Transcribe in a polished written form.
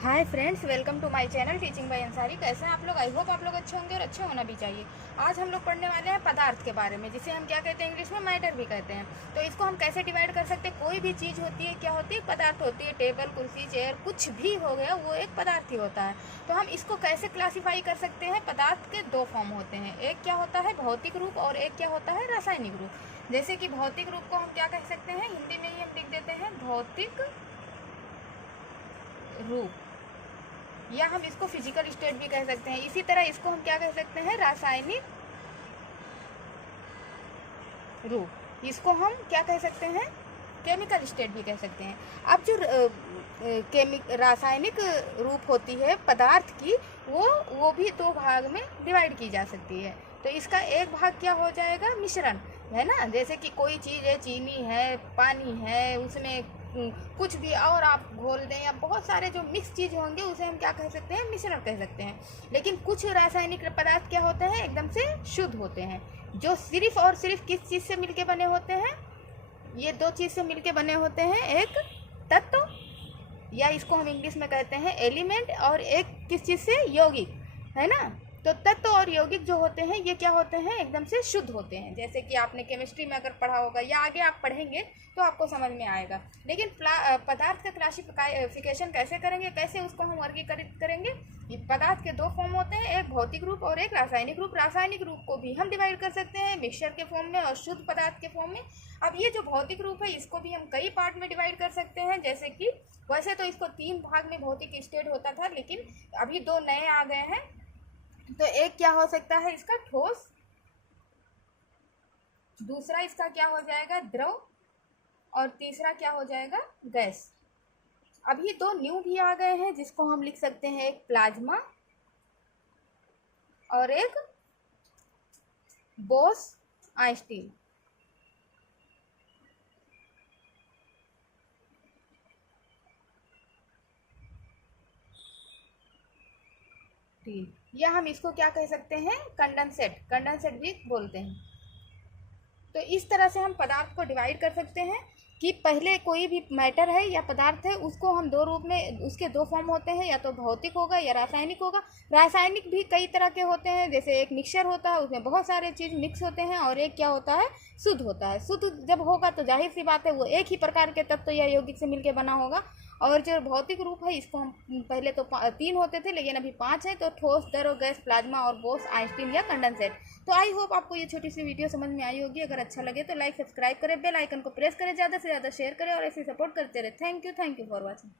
Hi friends, welcome to my channel teaching by Ansari. कैसे हैं आप लोग? आई होप आप लोग अच्छे होंगे और अच्छे होना भी चाहिए। आज हम लोग पढ़ने वाले हैं पदार्थ के बारे में, जिसे हम क्या कहते हैं इंग्लिश में मैटर भी कहते हैं। तो इसको हम कैसे डिवाइड कर सकते हैं? कोई भी चीज़ होती है, क्या होती है? पदार्थ होती है। टेबल, कुर्सी, चेयर, कुछ भी हो गया वो एक पदार्थ ही होता है। तो हम इसको कैसे क्लासीफाई कर सकते हैं? पदार्थ के दो फॉर्म होते हैं, एक क्या होता है भौतिक रूप और एक क्या होता है रासायनिक रूप। जैसे कि भौतिक रूप को हम क्या कह सकते हैं, हिंदी में ही हम लिख देते हैं भौतिक रूप, या हम इसको फिजिकल स्टेट भी कह सकते हैं। इसी तरह इसको हम क्या कह सकते हैं, रासायनिक रूप। इसको हम क्या कह सकते हैं, केमिकल स्टेट भी कह सकते हैं। अब जो रासायनिक रूप होती है पदार्थ की, वो भी दो भाग में डिवाइड की जा सकती है। तो इसका एक भाग क्या हो जाएगा, मिश्रण, है ना। जैसे कि कोई चीज़ है, चीनी है, पानी है, उसमें कुछ भी और आप घोल दें, या बहुत सारे जो मिक्स चीज़ होंगे उसे हम क्या कह सकते हैं, मिश्रण कह सकते हैं। लेकिन कुछ रासायनिक पदार्थ क्या होते हैं, एकदम से शुद्ध होते हैं, जो सिर्फ और सिर्फ किस चीज़ से मिलके बने होते हैं, ये दो चीज़ से मिलके बने होते हैं, एक तत्व, या इसको हम इंग्लिश में कहते हैं एलिमेंट, और एक किस चीज़ से, यौगिक, है ना। तो तत्व और यौगिक जो होते हैं ये क्या होते हैं, एकदम से शुद्ध होते हैं। जैसे कि आपने केमिस्ट्री में अगर पढ़ा होगा या आगे आप पढ़ेंगे तो आपको समझ में आएगा। लेकिन पदार्थ का क्लासिफिकेशन कैसे करेंगे, कैसे उसको हम वर्गीकृत करेंगे? ये पदार्थ के दो फॉर्म होते हैं, एक भौतिक रूप और एक रासायनिक रूप। रासायनिक रूप को भी हम डिवाइड कर सकते हैं मिक्सचर के फॉर्म में और शुद्ध पदार्थ के फॉर्म में। अब ये जो भौतिक रूप है इसको भी हम कई पार्ट में डिवाइड कर सकते हैं। जैसे कि वैसे तो इसको 3 भाग में भौतिक स्टेट होता था, लेकिन अभी 2 नए आ गए हैं। तो एक क्या हो सकता है इसका, ठोस, दूसरा इसका क्या हो जाएगा, द्रव, और तीसरा क्या हो जाएगा, गैस। अभी 2 न्यू भी आ गए हैं, जिसको हम लिख सकते हैं एक प्लाज्मा और एक बोस आइंस्टीन। या हम इसको क्या कह सकते हैं, कंडेंसेट भी बोलते हैं। तो इस तरह से हम पदार्थ को डिवाइड कर सकते हैं कि पहले कोई भी मैटर है या पदार्थ है, उसको हम दो रूप में, उसके दो फॉर्म होते हैं, या तो भौतिक होगा या रासायनिक होगा। रासायनिक भी कई तरह के होते हैं, जैसे एक मिक्सचर होता है, उसमें बहुत सारे चीज़ मिक्स होते हैं, और एक क्या होता है, शुद्ध होता है। शुद्ध जब होगा तो जाहिर सी बात है वो एक ही प्रकार के तत्व या यौगिक से मिलकर बना होगा। और जो भौतिक रूप है इसको हम पहले तो 3 होते थे, लेकिन अभी 5 है। तो ठोस, द्रव, गैस, प्लाज्मा और बोस आइंस्टीन या कंडेंसेट। तो आई होप आपको ये छोटी सी वीडियो समझ में आई होगी। अगर अच्छा लगे तो लाइक, सब्सक्राइब करें, बेल आइकन को प्रेस करें, ज़्यादा से ज़्यादा शेयर करें और ऐसे सपोर्ट करते रहे। Thank you for watching.